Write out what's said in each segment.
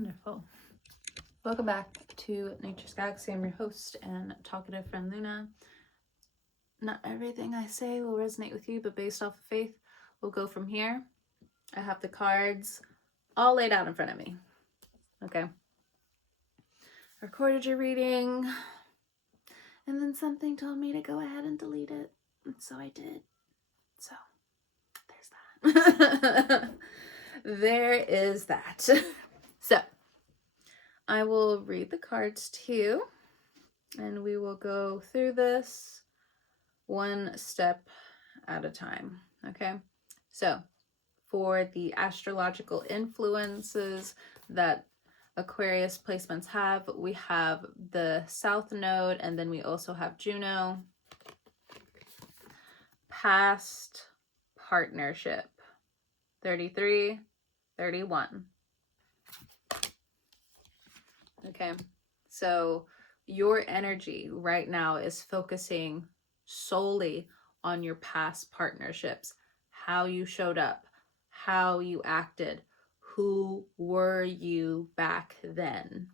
Wonderful. Welcome back to Nature's Galaxy. I'm your host and talkative friend Luna. Not everything I say will resonate with you, but based off of faith, we'll go from here. I have the cards all laid out in front of me. Okay. I recorded your reading, and then something told me to go ahead and delete it, and so I did. So, there's that. There is that. So, I will read the cards to you, and we will go through this one step at a time, okay? So, for the astrological influences that Aquarius placements have, we have the South Node, and then we also have Juno. Past partnership, 33, 31. Okay, so your energy right now is focusing solely on your past partnerships, how you showed up, how you acted, who were you back then?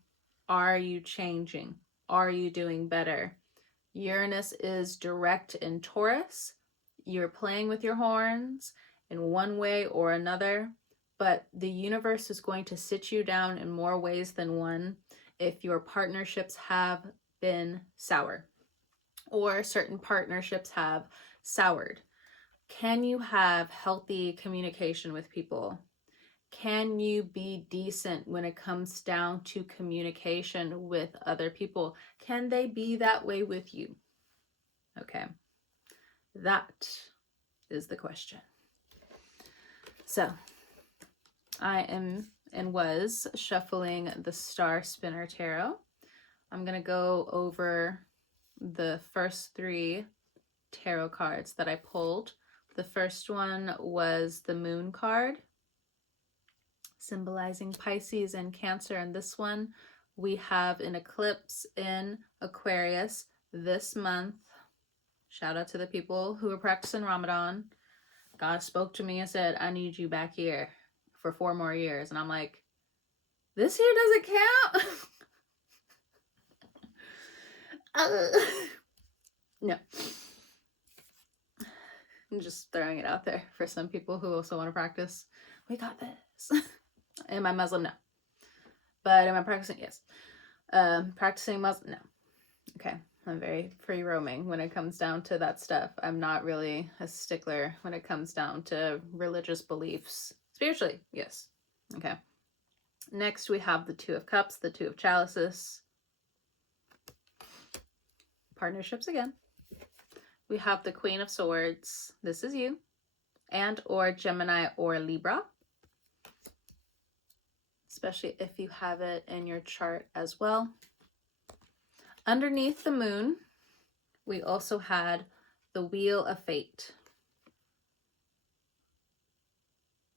Are you changing? Are you doing better? Uranus is direct in Taurus. You're playing with your horns in one way or another, but the universe is going to sit you down in more ways than one if your partnerships have been sour or certain partnerships have soured. Can you have healthy communication with people? Can you be decent when it comes down to communication with other people? Can they be that way with you? Okay, that is the question. So, I am and was shuffling the Star Spinner Tarot. I'm going to go over the first three tarot cards that I pulled. The first one was the Moon card, symbolizing Pisces and Cancer. And this one, we have an eclipse in Aquarius this month. Shout out to the people who are practicing Ramadan. God spoke to me and said, I need you back here for 4 more years. And I'm like, this here doesn't count? No. I'm just throwing it out there for some people who also want to practice. We got this. Am I Muslim? No. But am I practicing? Yes. Practicing Muslim? No. Okay. I'm very free roaming when it comes down to that stuff. I'm not really a stickler when it comes down to religious beliefs. Spiritually, yes. Okay. Next, we have the Two of Cups, the Two of Chalices. Partnerships again. We have the Queen of Swords. This is you. And or Gemini or Libra. Especially if you have it in your chart as well. Underneath the Moon, we also had the Wheel of Fate.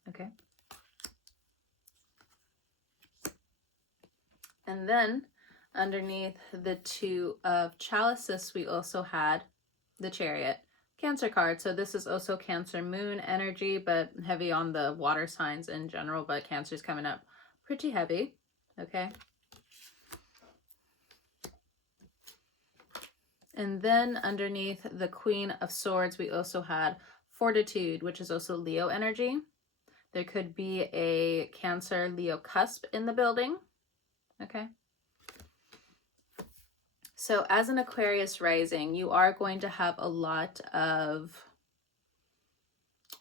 Okay. And then underneath the Two of Chalices, we also had the Chariot, Cancer card. So this is also Cancer Moon energy, but heavy on the water signs in general, but Cancer's coming up pretty heavy. Okay. And then underneath the Queen of Swords, we also had Fortitude, which is also Leo energy. There could be a Cancer Leo cusp in the building. Okay. So as an Aquarius rising, you are going to have a lot of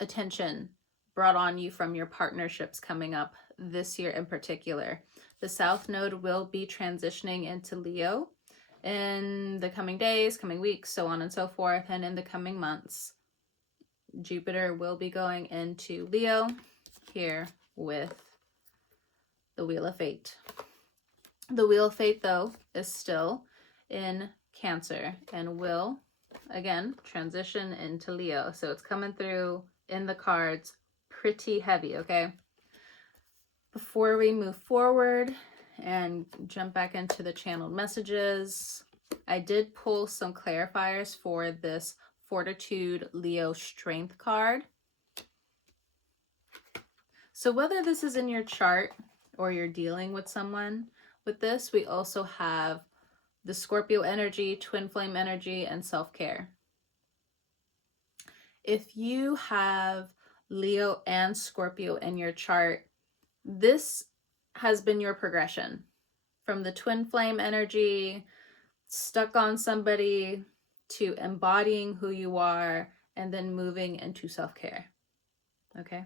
attention brought on you from your partnerships coming up this year in particular. The South Node will be transitioning into Leo in the coming days, coming weeks, so on and so forth, and in the coming months. Jupiter will be going into Leo here with the Wheel of Fate. The Wheel of Fate, though, is still in Cancer and will, again, transition into Leo. So it's coming through in the cards pretty heavy, okay? Before we move forward and jump back into the channeled messages, I did pull some clarifiers for this Fortitude Leo Strength card. So whether this is in your chart or you're dealing with someone with this, we also have the Scorpio energy, twin flame energy, and self-care. If you have Leo and Scorpio in your chart, this has been your progression from the twin flame energy, stuck on somebody, to embodying who you are, and then moving into self-care. Okay?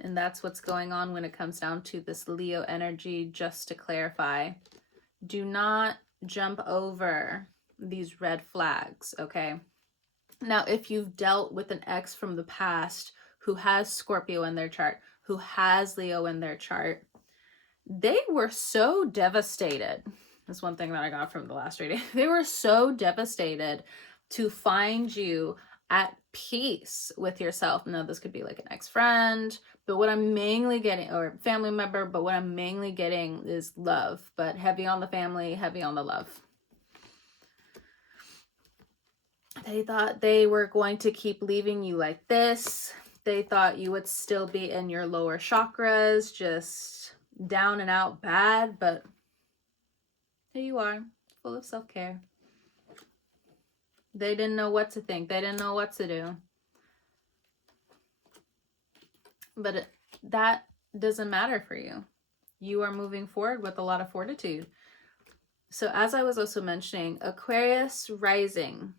And that's what's going on when it comes down to this Leo energy. Just to clarify, do not jump over these red flags, okay? Now, if you've dealt with an ex from the past who has Scorpio in their chart, who has Leo in their chart, they were so devastated. That's one thing that I got from the last reading. They were so devastated to find you at peace with yourself. Now, this could be like an ex-friend, but what I'm mainly getting, or family member, but what I'm mainly getting is love, but heavy on the family, heavy on the love. They thought they were going to keep leaving you like this. They thought you would still be in your lower chakras, just down and out bad, but here you are, full of self-care. They didn't know what to think. They didn't know what to do. But that doesn't matter for you. You are moving forward with a lot of fortitude. So as I was also mentioning, Aquarius rising,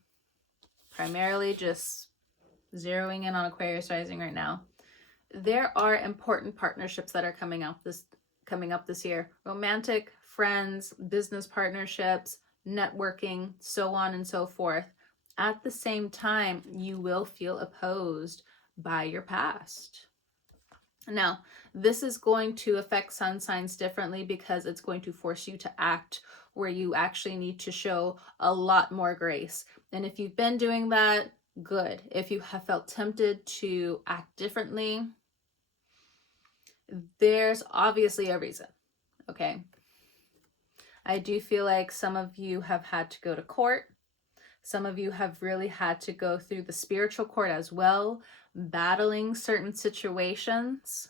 primarily just zeroing in on Aquarius rising right now, there are important partnerships that are coming up this year. Romantic, friends, business partnerships, networking, so on and so forth. At the same time, you will feel opposed by your past. Now, this is going to affect sun signs differently because it's going to force you to act where you actually need to show a lot more grace. And if you've been doing that, good. If you have felt tempted to act differently, there's obviously a reason, okay? I do feel like some of you have had to go to court. Some of you have really had to go through the spiritual court as well, battling certain situations.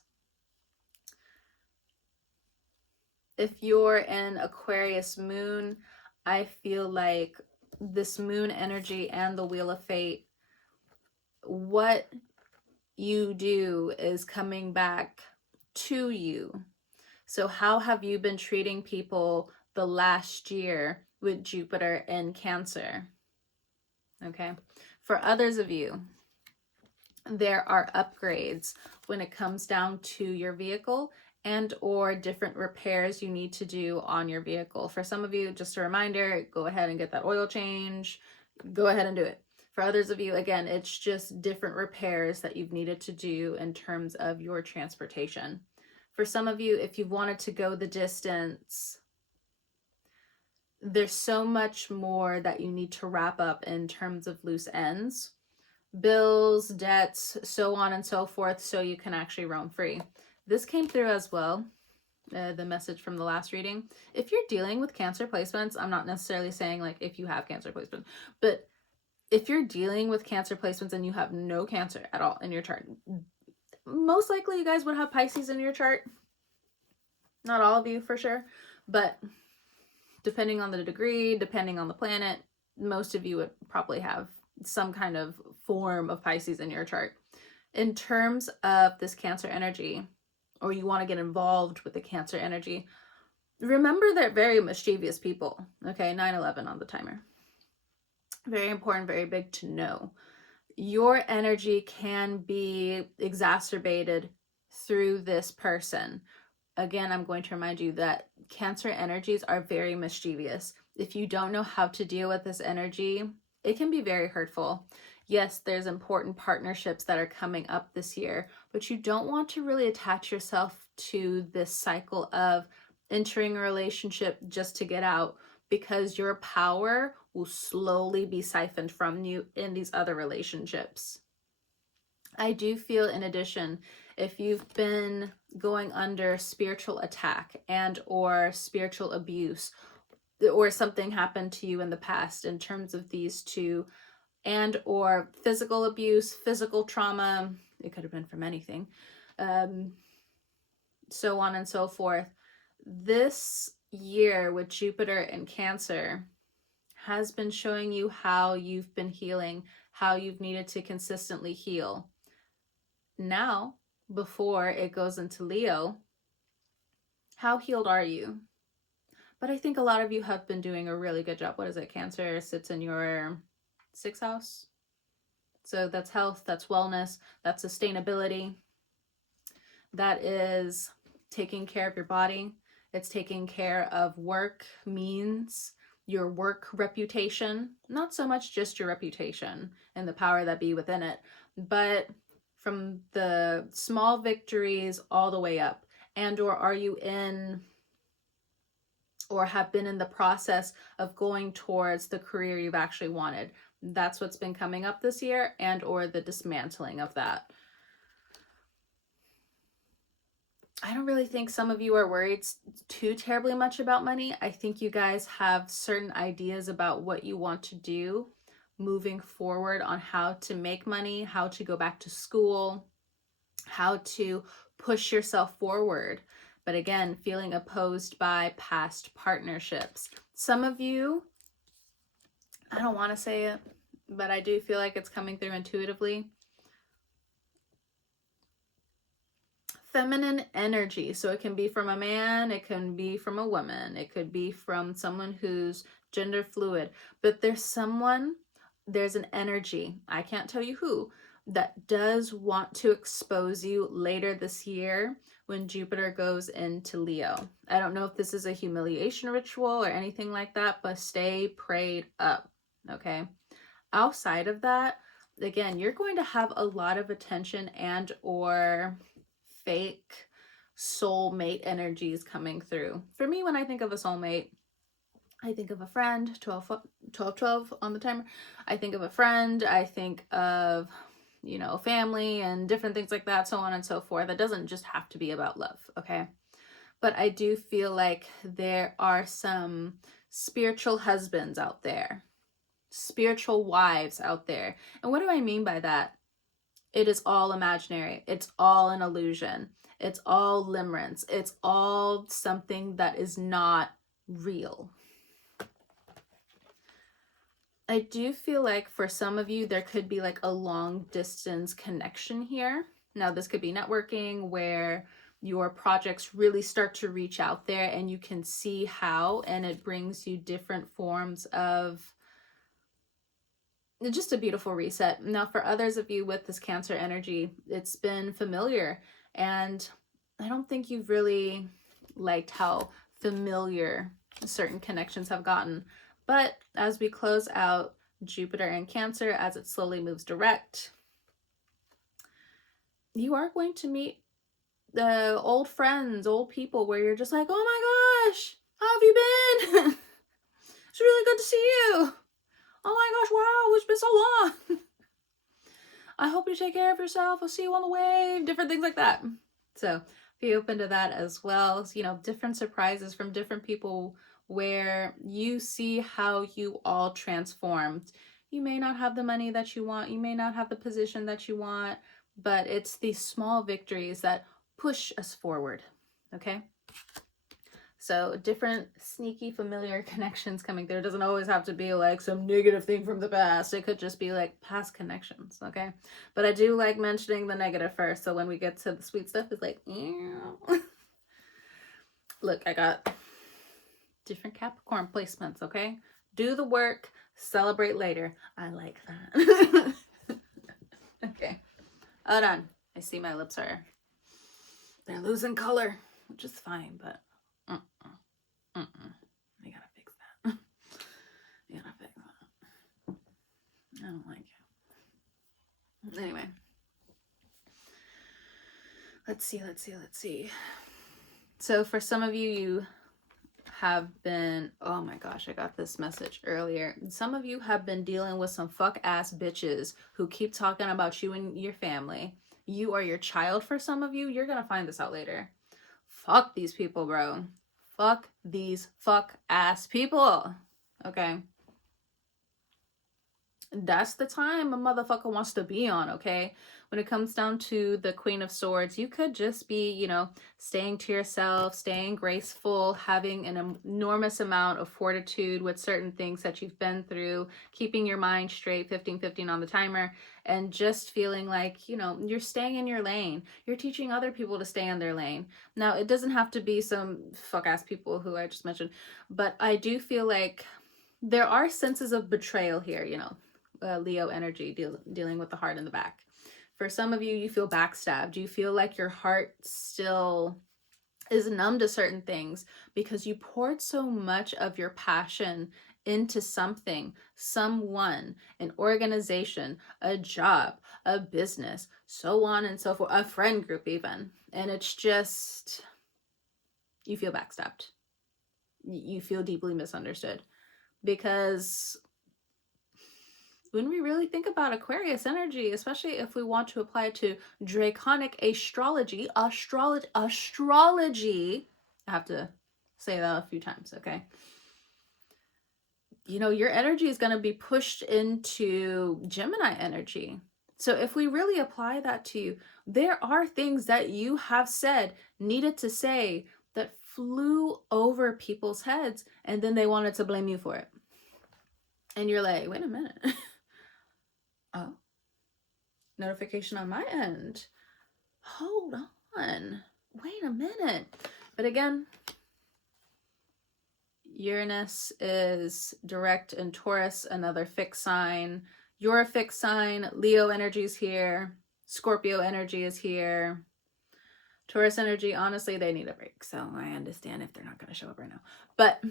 If you're in Aquarius moon, I feel like this moon energy and the Wheel of Fate, what you do is coming back to you. So how have you been treating people the last year with Jupiter in Cancer? Okay. For others of you, there are upgrades when it comes down to your vehicle and or different repairs you need to do on your vehicle. For some of you, just a reminder, go ahead and get that oil change. Go ahead and do it. For others of you, again, it's just different repairs that you've needed to do in terms of your transportation. For some of you, if you've wanted to go the distance, there's so much more that you need to wrap up in terms of loose ends, bills, debts, so on and so forth, so you can actually roam free. This came through as well, the message from the last reading. If you're dealing with Cancer placements, I'm not necessarily saying like if you have Cancer placement, but if you're dealing with Cancer placements and you have no Cancer at all in your chart, most likely you guys would have Pisces in your chart. Not all of you for sure, but depending on the degree, depending on the planet, most of you would probably have some kind of form of Pisces in your chart. In terms of this Cancer energy, or you want to get involved with the Cancer energy, remember they're very mischievous people. Okay, 9/11 on the timer. Very important, very big to know. Your energy can be exacerbated through this person. Again, I'm going to remind you that Cancer energies are very mischievous. If you don't know how to deal with this energy, it can be very hurtful. Yes, there's important partnerships that are coming up this year, but you don't want to really attach yourself to this cycle of entering a relationship just to get out, because your power will slowly be siphoned from you in these other relationships. I do feel, in addition, if you've been going under spiritual attack and or spiritual abuse, or something happened to you in the past in terms of these two, and or physical abuse, physical trauma, it could have been from anything, so on and so forth. This year with Jupiter in Cancer has been showing you how you've been healing, how you've needed to consistently heal. Now, before it goes into Leo, how healed are you? But I think a lot of you have been doing a really good job. What is it? Cancer sits in your 6th house. So that's health, that's wellness, that's sustainability. That is taking care of your body. It's taking care of work, means, your work reputation. Not so much just your reputation and the power that be within it, but from the small victories all the way up. And or are you in or have been in the process of going towards the career you've actually wanted? That's what's been coming up this year, and or the dismantling of that. I don't really think some of you are worried too terribly much about money. I think you guys have certain ideas about what you want to do moving forward on how to make money, how to go back to school, how to push yourself forward. But again, feeling opposed by past partnerships. Some of you, I don't want to say it, but I do feel like it's coming through intuitively. Feminine energy. So it can be from a man, it can be from a woman, it could be from someone who's gender fluid. But there's an energy, I can't tell you who, that does want to expose you later this year when Jupiter goes into Leo. I don't know if this is a humiliation ritual or anything like that, but stay prayed up, okay? Outside of that, again, you're going to have a lot of attention and or fake soulmate energies coming through. For me, when I think of a soulmate, I think of a friend, 12 on the timer. I think of a friend, I think of, family and different things like that, so on and so forth. It doesn't just have to be about love, okay? But I do feel like there are some spiritual husbands out there, spiritual wives out there. And what do I mean by that? It is all imaginary. It's all an illusion. It's all limerence. It's all something that is not real. I do feel like for some of you, there could be like a long distance connection here. Now, this could be networking where your projects really start to reach out there and you can see how, and it brings you different forms of just a beautiful reset. Now, for others of you with this Cancer energy, it's been familiar, and I don't think you've really liked how familiar certain connections have gotten. But as we close out Jupiter and Cancer, as it slowly moves direct, you are going to meet the old friends, old people where you're just like, oh my gosh, how have you been? It's really good to see you. Oh my gosh, wow, it's been so long. I hope you take care of yourself. I'll see you on the way. Different things like that. So be open to that as well. Different surprises from different people where you see how you all transformed. You may not have the money that you want. You may not have the position that you want, but it's these small victories that push us forward. Okay? So different sneaky familiar connections coming through. It doesn't always have to be like some negative thing from the past. It could just be like past connections, okay? But I do like mentioning the negative first. So when we get to the sweet stuff, it's like, ew. Look, I got different Capricorn placements, okay? Do the work, celebrate later. I like that. Okay. Hold on. I see my lips they're losing color, which is fine, but you gotta fix that. You gotta fix that. I don't like it. Anyway. Let's see. So for some of you, you have been, oh my gosh, I got this message earlier. Some of you have been dealing with some fuck ass bitches who keep talking about you and your family. You are your child for some of you. You're gonna find this out later. Fuck these people, bro. Fuck these fuck ass people. Okay. that's the time a motherfucker wants to be on, okay? When it comes down to the Queen of Swords, you could just be, you know, staying to yourself, staying graceful, having an enormous amount of fortitude with certain things that you've been through, keeping your mind straight, 15-15 on the timer, and just feeling like, you know, you're staying in your lane. You're teaching other people to stay in their lane. Now, it doesn't have to be some fuck-ass people who I just mentioned, but I do feel like there are senses of betrayal here, you know. Leo energy, dealing with the heart in the back. For some of you, you feel backstabbed. You feel like your heart still is numb to certain things because you poured so much of your passion into something, someone, an organization, a job, a business, so on and so forth, a friend group even. And it's just, you feel backstabbed. You feel deeply misunderstood because when we really think about Aquarius energy, especially if we want to apply it to draconic astrology, I have to say that a few times, okay? You know, your energy is going to be pushed into Gemini energy. So if we really apply that to you, there are things that you have said, needed to say, that flew over people's heads, and then they wanted to blame you for it. And you're like, wait a minute. Oh, notification on my end. Hold on. Wait a minute. But again, Uranus is direct in Taurus, another fixed sign. You're a fixed sign. Leo energy is here. Scorpio energy is here. Taurus energy, honestly, they need a break. So I understand if they're not going to show up right now. But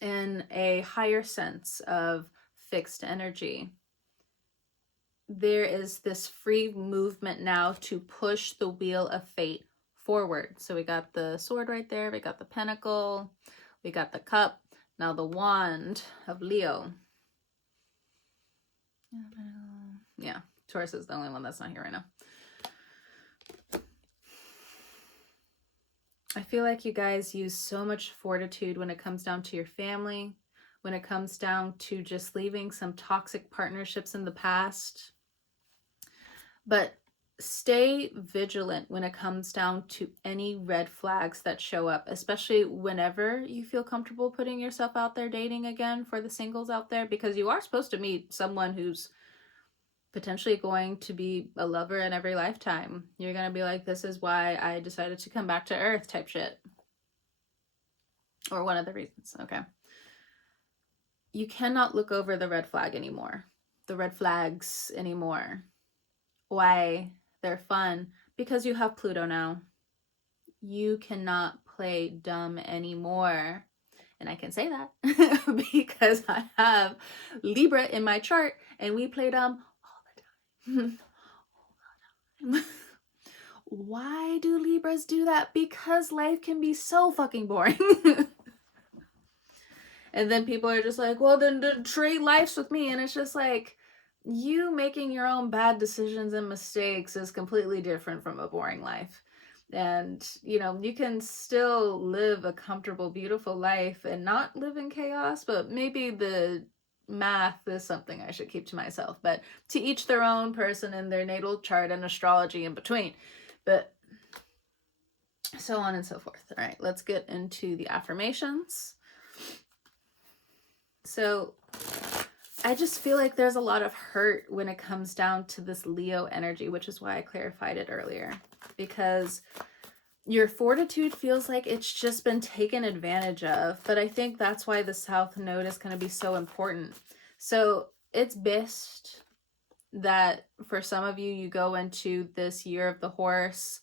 in a higher sense of fixed energy, there is this free movement now to push the wheel of fate forward. So we got the sword right there, we got the pentacle, we got the cup, now the wand of Leo. Yeah, Taurus is the only one that's not here right now. I feel like you guys use so much fortitude when it comes down to your family, when it comes down to just leaving some toxic partnerships in the past. But stay vigilant when it comes down to any red flags that show up, especially whenever you feel comfortable putting yourself out there dating again, for the singles out there, because you are supposed to meet someone who's potentially going to be a lover in every lifetime. You're going to be like, this is why I decided to come back to Earth type shit. Or one of the reasons, okay? You cannot look over the red flag anymore. The red flags anymore. Why? They're fun. Because you have Pluto now. You cannot play dumb anymore. And I can say that because I have Libra in my chart and we play dumb all the time. All the time. Why do Libras do that? Because life can be so fucking boring. And then people are just like, well, then trade lives with me. And it's just like, you making your own bad decisions and mistakes is completely different from a boring life. And, you know, you can still live a comfortable, beautiful life and not live in chaos, but maybe the math is something I should keep to myself. But to each their own, person in their natal chart and astrology in between. But so on and so forth. All right, let's get into the affirmations. So I just feel like there's a lot of hurt when it comes down to this Leo energy, which is why I clarified it earlier. Because your fortitude feels like it's just been taken advantage of. But I think that's why the South Node is going to be so important. So it's best that for some of you, you go into this year of the horse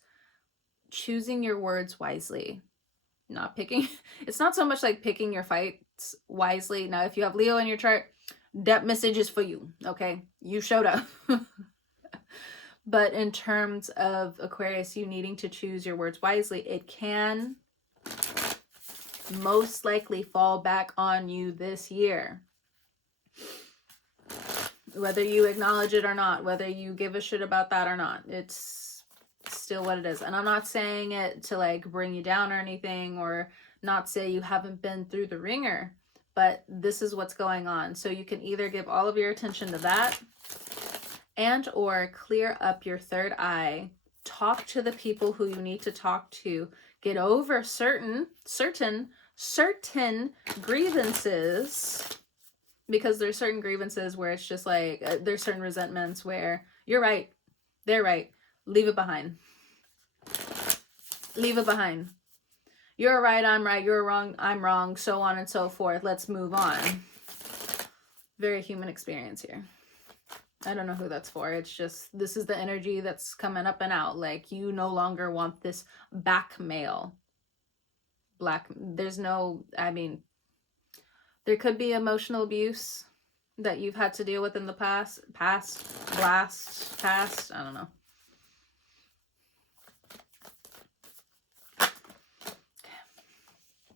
choosing your words wisely. Not picking, it's not so much like picking your fights wisely. Now, if you have Leo in your chart, that message is for you, okay? You showed up. But in terms of Aquarius, you needing to choose your words wisely, it can most likely fall back on you this year. Whether you acknowledge it or not, whether you give a shit about that or not, it's still what it is. And I'm not saying it to like bring you down or anything, or not say you haven't been through the ringer, but this is what's going on. So you can either give all of your attention to that, and or clear up your third eye, talk to the people who you need to talk to, get over certain grievances, because there's certain grievances where it's just like there's certain resentments where you're right, they're right, leave it behind. Leave it behind. You're right, I'm right, you're wrong, I'm wrong, so on and so forth. Let's move on. Very human experience here. I don't know who that's for. It's just, this is the energy that's coming up and out. Like, you no longer want this blackmail. There's no, I mean, there could be emotional abuse that you've had to deal with in the past, I don't know.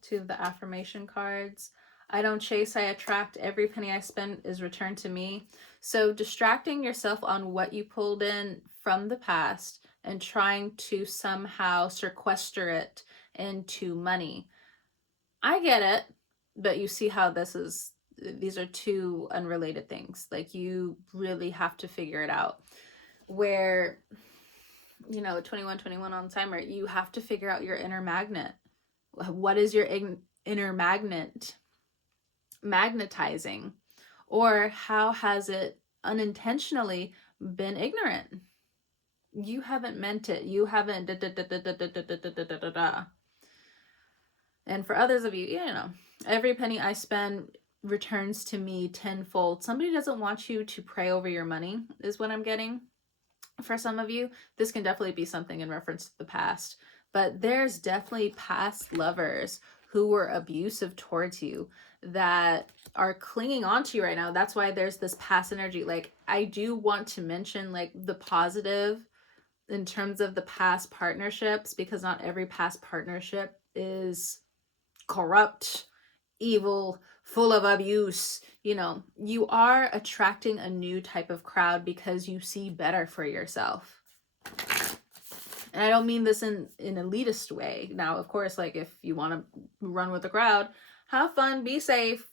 Two of the affirmation cards. I don't chase, I attract. Every penny I spend is returned to me. So distracting yourself on what you pulled in from the past and trying to somehow sequester it into money. I get it, but you see how these are two unrelated things. Like, you really have to figure it out. Where, 2121 on the timer, you have to figure out your inner magnet. What is your inner magnet magnetizing? Or how has it unintentionally been ignorant? You haven't meant it. You haven't And for others of you, every penny I spend returns to me tenfold. Somebody doesn't want you to pray over your money, is what I'm getting. For some of you, this can definitely be something in reference to the past. But there's definitely past lovers who were abusive towards you that are clinging on to you right now. That's why there's this past energy. Like, I do want to mention, like, the positive in terms of the past partnerships, because not every past partnership is corrupt, evil, full of abuse. You are attracting a new type of crowd because you see better for yourself. And I don't mean this in an elitist way. Now, of course, like, if you want to run with the crowd, have fun, be safe.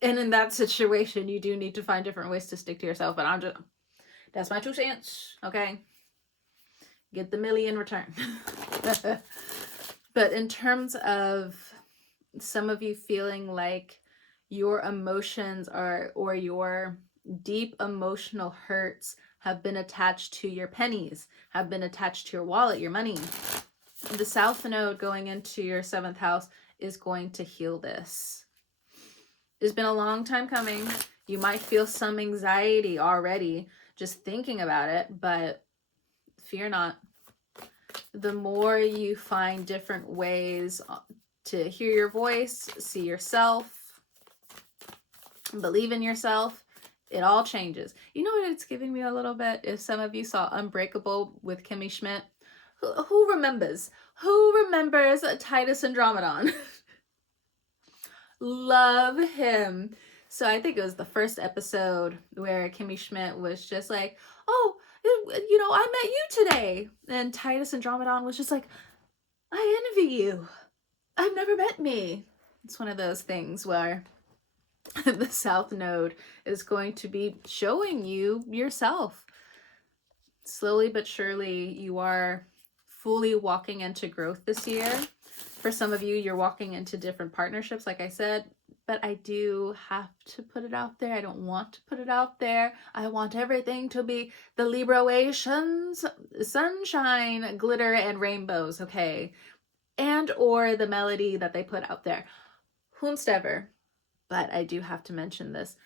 And in that situation, you do need to find different ways to stick to yourself. But that's my 2 cents, okay? Get the milli in return. But in terms of some of you feeling like your emotions or your deep emotional hurts have been attached to your pennies, have been attached to your wallet, your money. The South Node going into your 7th house is going to heal this. It's been a long time coming. You might feel some anxiety already just thinking about it, but fear not. The more you find different ways to hear your voice, see yourself, believe in yourself, it all changes. You know what it's giving me a little bit? If some of you saw Unbreakable with Kimmy Schmidt, who remembers? Who remembers Titus Andromedon? Love him. So I think it was the first episode where Kimmy Schmidt was just like, oh, I met you today. And Titus Andromedon was just like, I envy you. I've never met me. It's one of those things where the South Node is going to be showing you yourself. Slowly but surely, you are fully walking into growth this year. For some of you, you're walking into different partnerships, like I said, but I do have to put it out there. I don't want to put it out there. I want everything to be the Liberations, sunshine, glitter, and rainbows, okay? And or the melody that they put out there. Whomstever. But I do have to mention this.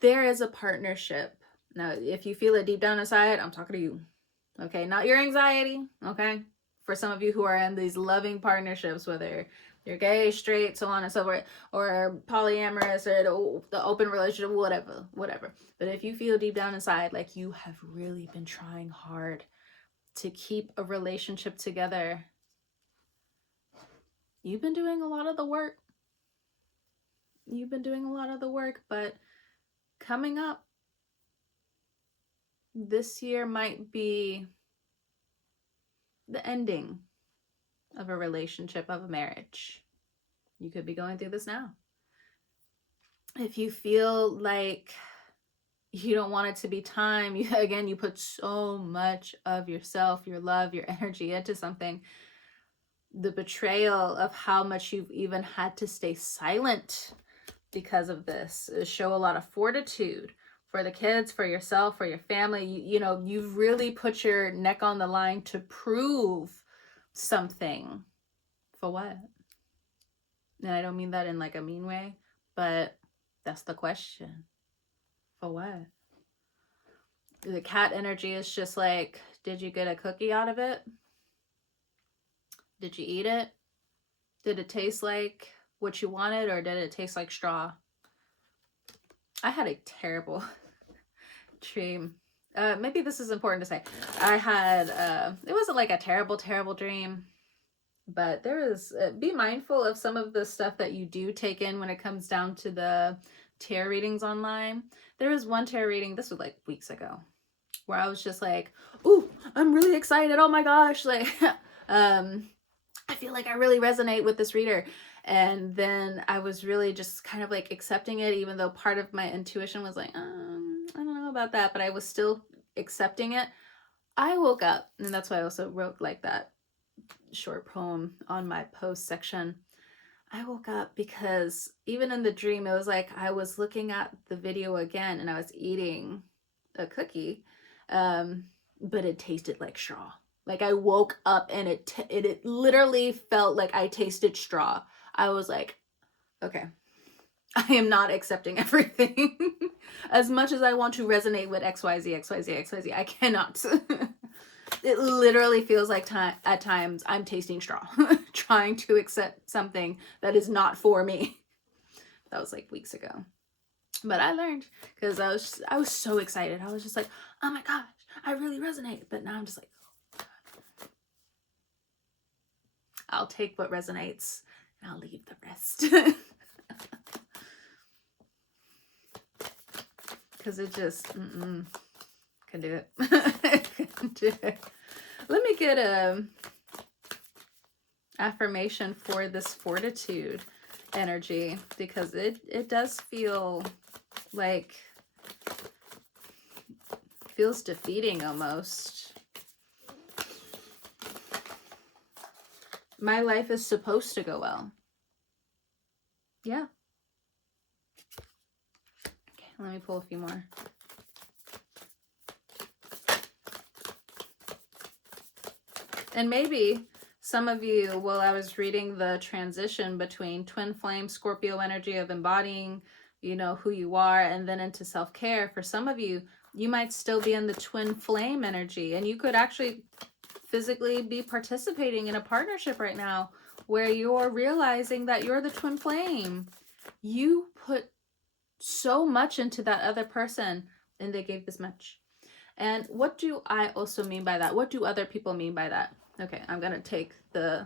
There is a partnership. Now, if you feel it deep down inside, I'm talking to you. Okay, not your anxiety, okay? For some of you who are in these loving partnerships, whether you're gay, straight, so on and so forth, or polyamorous, or the open relationship, whatever. But if you feel deep down inside like you have really been trying hard to keep a relationship together, you've been doing a lot of the work. You've been doing a lot of the work, but coming up this year might be the ending of a relationship, of a marriage. You could be going through this now. If you feel like you don't want it to be time, you put so much of yourself, your love, your energy into something. The betrayal of how much you've even had to stay silent because of this show a lot of fortitude for the kids, for yourself, for your family. You've really put your neck on the line to prove something. For what? And I don't mean that in like a mean way, but that's the question. For what? The cat energy is just like, did you get a cookie out of it? Did you eat it? Did it taste like what you wanted, or did it taste like straw? I had a terrible dream. Maybe this is important to say. I had, it wasn't like a terrible, terrible dream, but there is, be mindful of some of the stuff that you do take in when it comes down to the tarot readings online. There was one tarot reading, this was like weeks ago, where I was just like, ooh, I'm really excited. Oh my gosh. Like, I feel like I really resonate with this reader. And then I was really just kind of like accepting it, even though part of my intuition was like, I don't know about that, but I was still accepting it. I woke up, and that's why I also wrote like that short poem on my post section. I woke up because even in the dream, it was like I was looking at the video again and I was eating a cookie, but it tasted like straw. Like I woke up and it literally felt like I tasted straw. I was like, okay, I am not accepting everything. As much as I want to resonate with XYZ, I cannot. It literally feels like at times I'm tasting straw, trying to accept something that is not for me. That was like weeks ago. But I learned, because I was so excited. I was just like, oh my gosh, I really resonate. But now I'm just like, I'll take what resonates and I'll leave the rest. Because it just, can do it. Can do it. Let me get a affirmation for this fortitude energy, because it does feel like, feels defeating almost. My life is supposed to go well. Yeah. Okay, let me pull a few more. And maybe some of you, while I was reading the transition between twin flame Scorpio energy of embodying, who you are, and then into self-care, for some of you, you might still be in the twin flame energy, and you could actually physically be participating in a partnership right now where you're realizing that you're the twin flame. You put so much into that other person and they gave this much. And what do I also mean by that? What do other people mean by that? Okay, I'm going to take the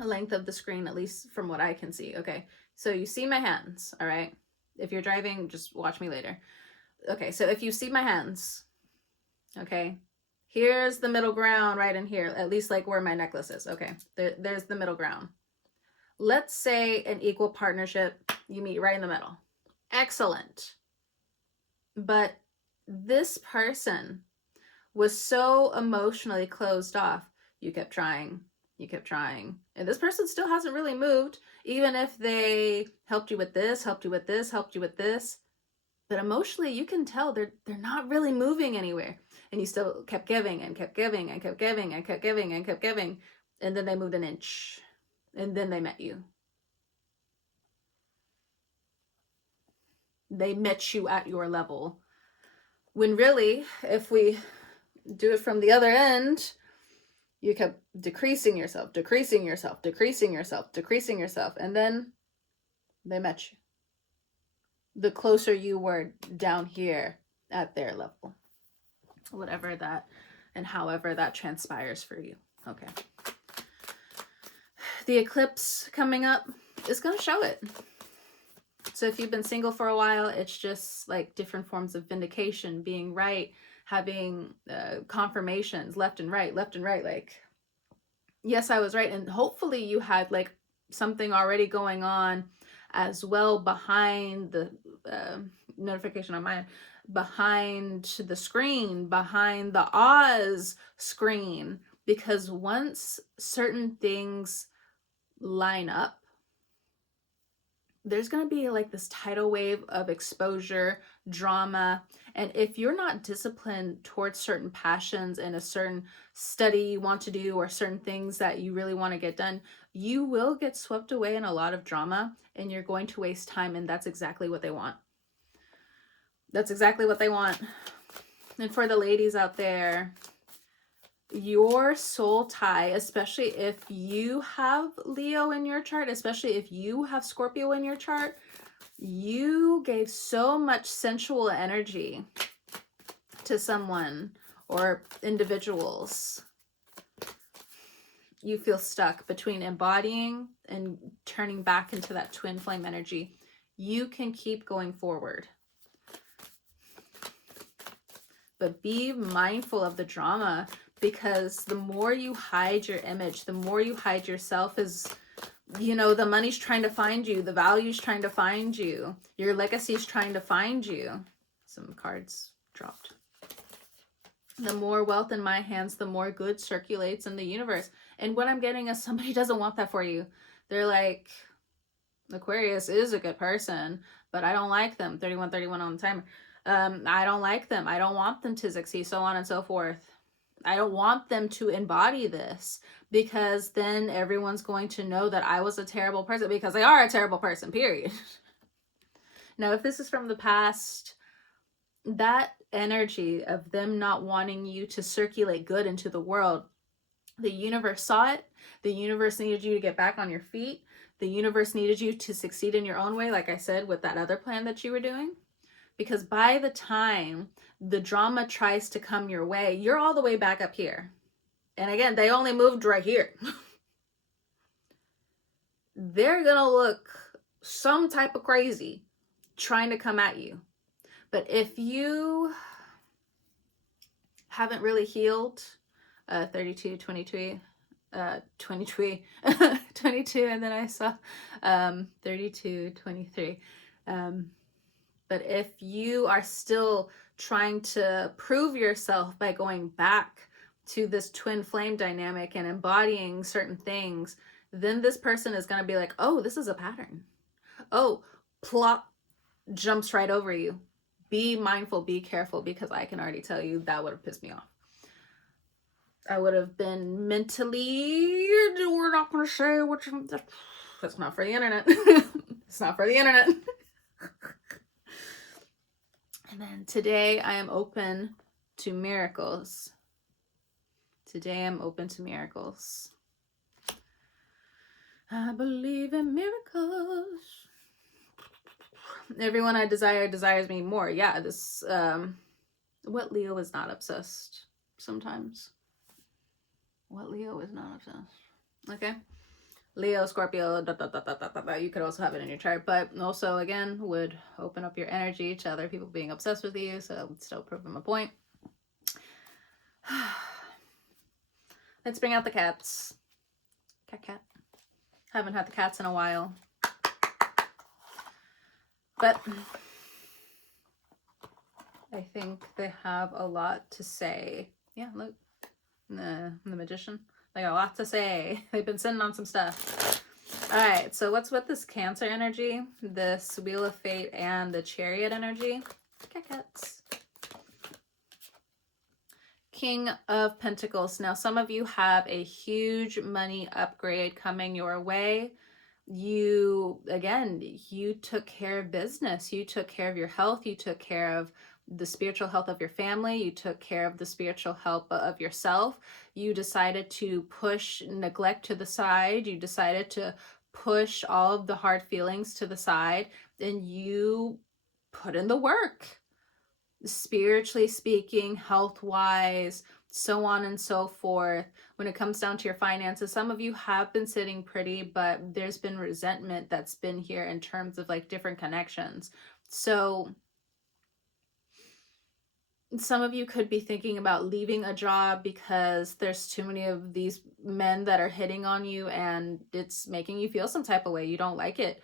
length of the screen, at least from what I can see. Okay, so you see my hands, all right? If you're driving, just watch me later. Okay, so if you see my hands, okay, here's the middle ground right in here, at least like where my necklace is. Okay, there's the middle ground. Let's say an equal partnership, you meet right in the middle. Excellent. But this person was so emotionally closed off. You kept trying, and this person still hasn't really moved, even if they helped you with this, helped you with this, helped you with this. But emotionally, you can tell they're not really moving anywhere. And you still kept giving and kept giving and kept giving and kept giving and kept giving. And then they moved an inch. And then they met you. They met you at your level. When really, if we do it from the other end, you kept decreasing yourself. And then they met you. The closer you were down here at their level. Whatever that, and however that transpires for you. Okay. The eclipse coming up is going to show it. So if you've been single for a while, it's just like different forms of vindication, being right, having confirmations left and right. Like, yes, I was right. And hopefully you had like something already going on as well behind the notification on mine, behind the screen, behind the Oz screen, because once certain things line up, there's going to be like this tidal wave of exposure, drama. And if you're not disciplined towards certain passions and a certain study you want to do or certain things that you really want to get done, you will get swept away in a lot of drama and you're going to waste time. And that's exactly what they want. That's exactly what they want. And for the ladies out there, your soul tie, especially if you have Leo in your chart, especially if you have Scorpio in your chart, you gave so much sensual energy to someone or individuals. You feel stuck between embodying and turning back into that twin flame energy. You can keep going forward, but be mindful of the drama, because the more you hide your image, the more you hide yourself, is, you know, the money's trying to find you, the value's trying to find you, your legacy's trying to find you. Some cards dropped. The more wealth in my hands, the more good circulates in the universe. And what I'm getting is somebody doesn't want that for you. They're like, Aquarius is a good person, but I don't like them. 31 on the timer. I don't like them. I don't want them to succeed, so on and so forth. I don't want them to embody this, because then everyone's going to know that I was a terrible person, because they are a terrible person, period. Now, if this is from the past, that energy of them not wanting you to circulate good into the world, the universe saw it. The universe needed you to get back on your feet. The universe needed you to succeed in your own way, like I said, with that other plan that you were doing. Because by the time the drama tries to come your way, you're all the way back up here. And again, they only moved right here. They're going to look some type of crazy trying to come at you. But if you haven't really healed, 32, 22, 22, 22, and then I saw 32, 23. But if you are still trying to prove yourself by going back to this twin flame dynamic and embodying certain things, then this person is going to be like, oh, this is a pattern. Oh, plot jumps right over you. Be mindful, be careful, because I can already tell you that would have pissed me off. I would have been mentally, we're not going to say which, that's not for the internet. It's not for the internet. And then today I am open to miracles. Today I'm open to miracles. I believe in miracles. Everyone I desire desires me more. Yeah, this, what Leo is not obsessed sometimes? What Leo is not obsessed? Okay. Leo, Scorpio, you could also have it in your chart, but also, again, would open up your energy to other people being obsessed with you, so still proving my point. Let's bring out the cats. Cat. Haven't had the cats in a while. But I think they have a lot to say. Yeah, look. The Magician. They got a lot to say. They've been sitting on some stuff. Alright, so what's with this Cancer energy, this Wheel of Fate, and the Chariot energy? Cats. King of Pentacles. Now, some of you have a huge money upgrade coming your way. You took care of business. You took care of your health. You took care of the spiritual health of your family. You took care of the spiritual health of yourself. You decided to push neglect to the side. You decided to push all of the hard feelings to the side, and you put in the work, spiritually speaking, health-wise, so on and so forth. When it comes down to your finances, some of you have been sitting pretty, but there's been resentment that's been here in terms of like different connections. So Some of you could be thinking about leaving a job because there's too many of these men that are hitting on you and it's making you feel some type of way. You don't like it.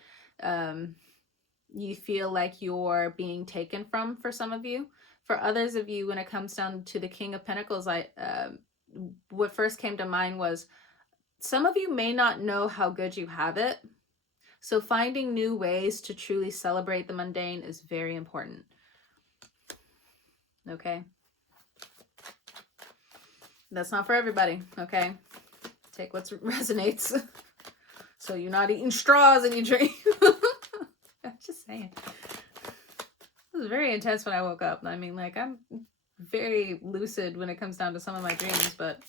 You feel like you're being taken from, for some of you. For others of you, when it comes down to the King of Pentacles, what first came to mind was some of you may not know how good you have it. So finding new ways to truly celebrate the mundane is very important. Okay? That's not for everybody, okay? Take what resonates. So you're not eating straws in your dream. I'm just saying. It was very intense when I woke up. I mean, like, I'm very lucid when it comes down to some of my dreams, but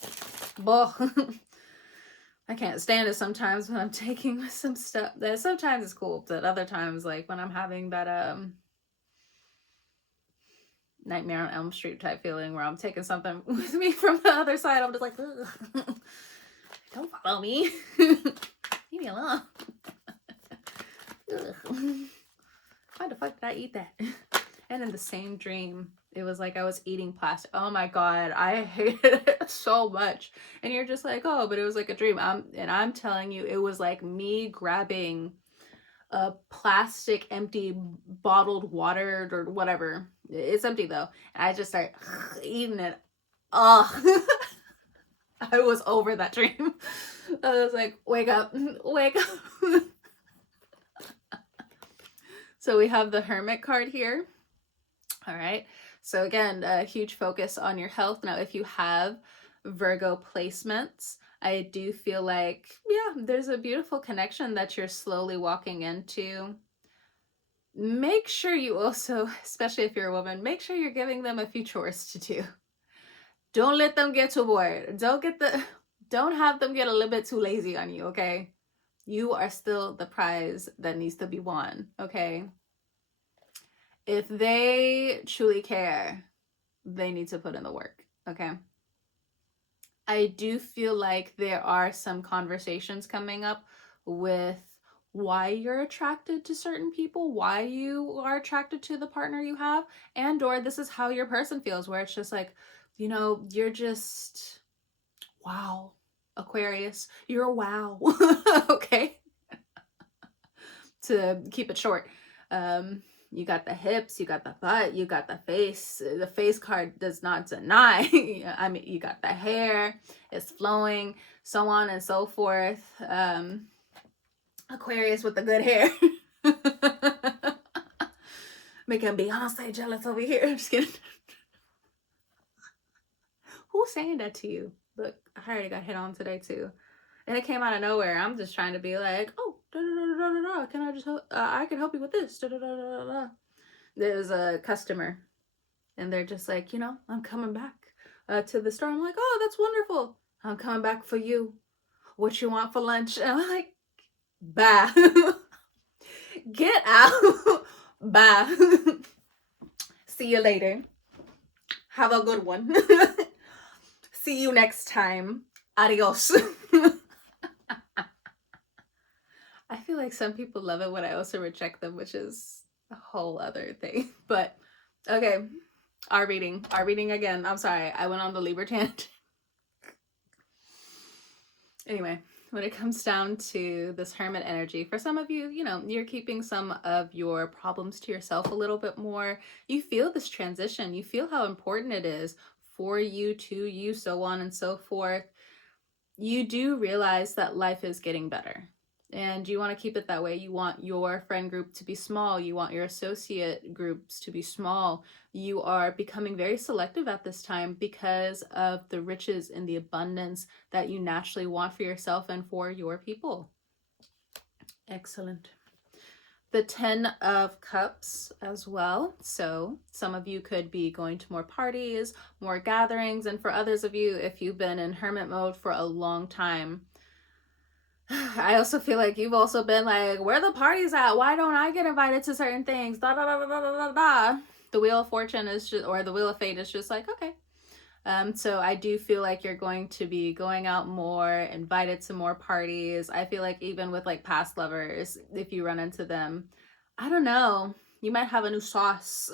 I can't stand it sometimes when I'm taking some stuff. That sometimes it's cool, but other times, like when I'm having that Nightmare on Elm Street type feeling where I'm taking something with me from the other side, I'm just like, don't follow me. Leave me alone. Why the fuck did I eat that? And in the same dream, it was like I was eating plastic. Oh my god, I hated it so much. And you're just like, oh, but it was like a dream. I'm telling you, it was like me grabbing a plastic empty bottled water or whatever. It's empty though. And I just start eating it. Oh, I was over that dream. I was like, wake up, wake up. So we have the Hermit card here. All right. So again, a huge focus on your health. Now, if you have Virgo placements, I do feel like, yeah, there's a beautiful connection that you're slowly walking into. Make sure you also, especially if you're a woman, make sure you're giving them a few chores to do. Don't let them get too bored. Don't have them get a little bit too lazy on you, okay? You are still the prize that needs to be won, okay? If they truly care, they need to put in the work, okay? I do feel like there are some conversations coming up with why you're attracted to certain people, why you are attracted to the partner you have, and or this is how your person feels, where it's just like, you know, you're just, wow, Aquarius, you're a wow. Okay? To keep it short. You got the hips, you got the butt, you got the face. The face card does not deny. I mean, you got the hair, it's flowing, so on and so forth. Aquarius with the good hair. Making Beyonce jealous over here. I'm just kidding. Who's saying that to you? Look, I already got hit on today too. And it came out of nowhere. I'm just trying to be like, oh, can I just help? I can help you with this. There's a customer, and they're just like, you know, I'm coming back to the store. I'm like, oh, that's wonderful. I'm coming back for you. What you want for lunch? And I'm like, bye. Get out. Bye. See you later. Have a good one. See you next time. Adios. I feel like some people love it when I also reject them, which is a whole other thing. But okay, our reading again. I'm sorry, I went on the Libra tangent. Anyway, when it comes down to this Hermit energy, for some of you, you know, you're keeping some of your problems to yourself a little bit more. You feel this transition. You feel how important it is for you, to you, so on and so forth. You do realize that life is getting better. And you want to keep it that way. You want your friend group to be small. You want your associate groups to be small. You are becoming very selective at this time because of the riches and the abundance that you naturally want for yourself and for your people. Excellent. The 10 of Cups as well. So some of you could be going to more parties, more gatherings. And for others of you, if you've been in hermit mode for a long time, I also feel like you've also been like, where the parties at? Why don't I get invited to certain things? Da, da, da, da, da, da, da. The Wheel of Fortune is just, or the Wheel of Fate is just like, okay. So I do feel like you're going to be going out more, invited to more parties. I feel like even with like past lovers, if you run into them, I don't know, you might have a new sauce.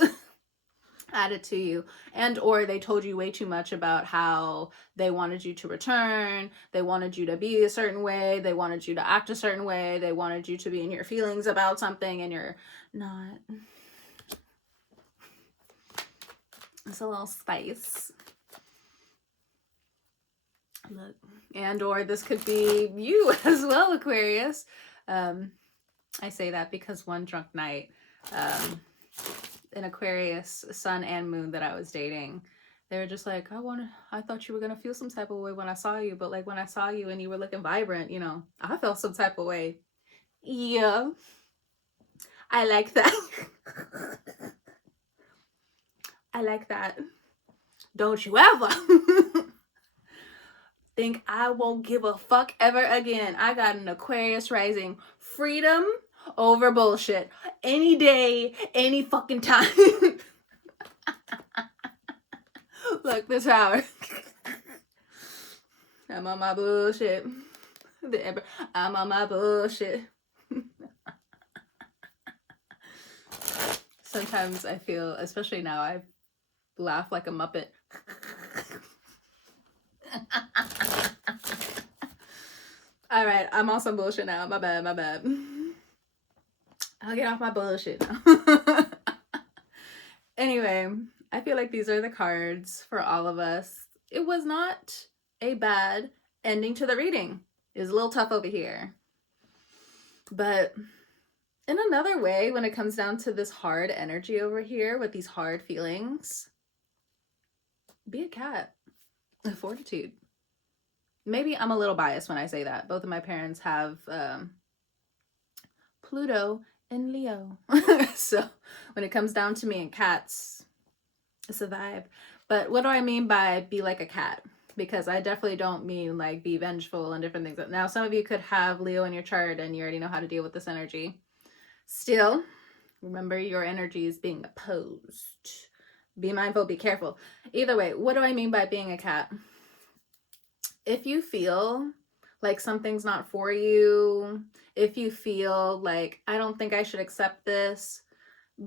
added to you, and or they told you way too much about how they wanted you to return, they wanted you to be a certain way, they wanted you to act a certain way, they wanted you to be in your feelings about something and you're not. It's a little spice. Look, and or this could be you as well, Aquarius. I say that because one drunk night, an Aquarius sun and moon that I was dating, they were just like, I thought you were gonna feel some type of way when I saw you, but like when I saw you and you were looking vibrant, you know, I felt some type of way. Yeah, I like that. I like that. Don't you ever think I won't give a fuck ever again. I got an Aquarius rising. Freedom over bullshit. Any day, any fucking time. Look, this hour. I'm on my bullshit. I'm on my bullshit. Sometimes I feel, especially now, I laugh like a Muppet. All right, I'm on some bullshit now. My bad. I'll get off my bullshit now. Anyway, I feel like these are the cards for all of us. It was not a bad ending to the reading. It was a little tough over here. But in another way, when it comes down to this hard energy over here with these hard feelings, be a cat. Fortitude. Maybe I'm a little biased when I say that. Both of my parents have Pluto in Leo. So when it comes down to me and cats, it's a vibe. But what do I mean by be like a cat? Because I definitely don't mean like be vengeful and different things. Now, some of you could have Leo in your chart and you already know how to deal with this energy. Still, remember your energy is being opposed. Be mindful, be careful. Either way, what do I mean by being a cat? If you feel like something's not for you, if you feel like, I don't think I should accept this,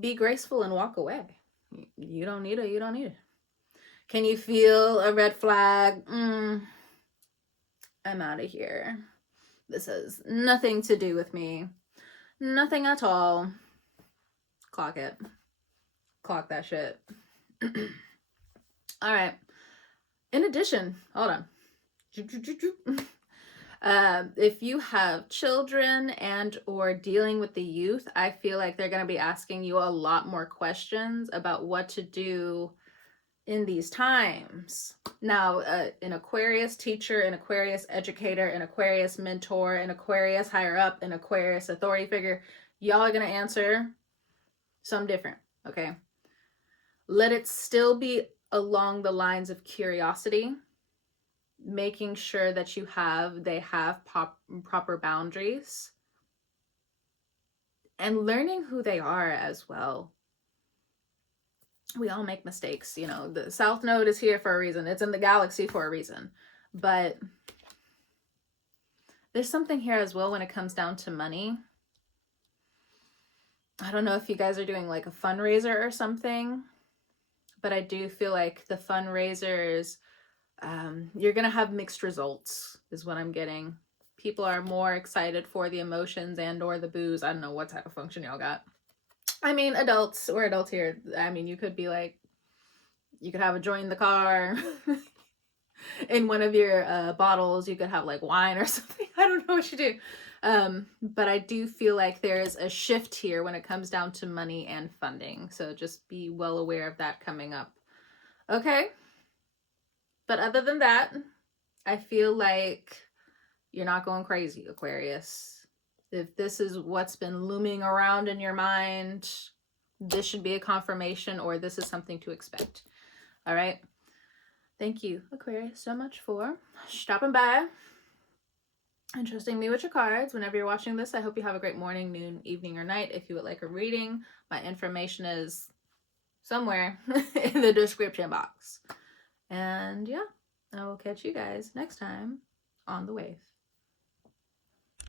be graceful and walk away. You don't need it, you don't need it. Can you feel a red flag? I'm out of here. This has nothing to do with me. Nothing at all. Clock it. Clock that shit. All right. In addition, hold on. If you have children and or dealing with the youth, I feel like they're going to be asking you a lot more questions about what to do in these times. Now, an Aquarius teacher, an Aquarius educator, an Aquarius mentor, an Aquarius higher up, an Aquarius authority figure, y'all are going to answer something different, okay? Let it still be along the lines of curiosity, making sure that they have proper boundaries, and learning who they are as well. We all make mistakes, you know. The South Node is here for a reason. It's in the galaxy for a reason. But there's something here as well when it comes down to money. I don't know if you guys are doing like a fundraiser or something, but I do feel like the fundraisers, you're going to have mixed results is what I'm getting. People are more excited for the emotions and or the booze. I don't know what type of function y'all got. I mean, adults, we're adults here. I mean, you could be like, you could have a joint in the car. In one of your bottles, you could have like wine or something. I don't know what you do. But I do feel like there's a shift here when it comes down to money and funding. So just be well aware of that coming up. Okay? But other than that, I feel like you're not going crazy, Aquarius. If this is what's been looming around in your mind, this should be a confirmation, or this is something to expect. All right? Thank you, Aquarius, so much for stopping by and trusting me with your cards. Whenever you're watching this, I hope you have a great morning, noon, evening, or night. If you would like a reading, my information is somewhere in the description box. And yeah, I will catch you guys next time on the wave.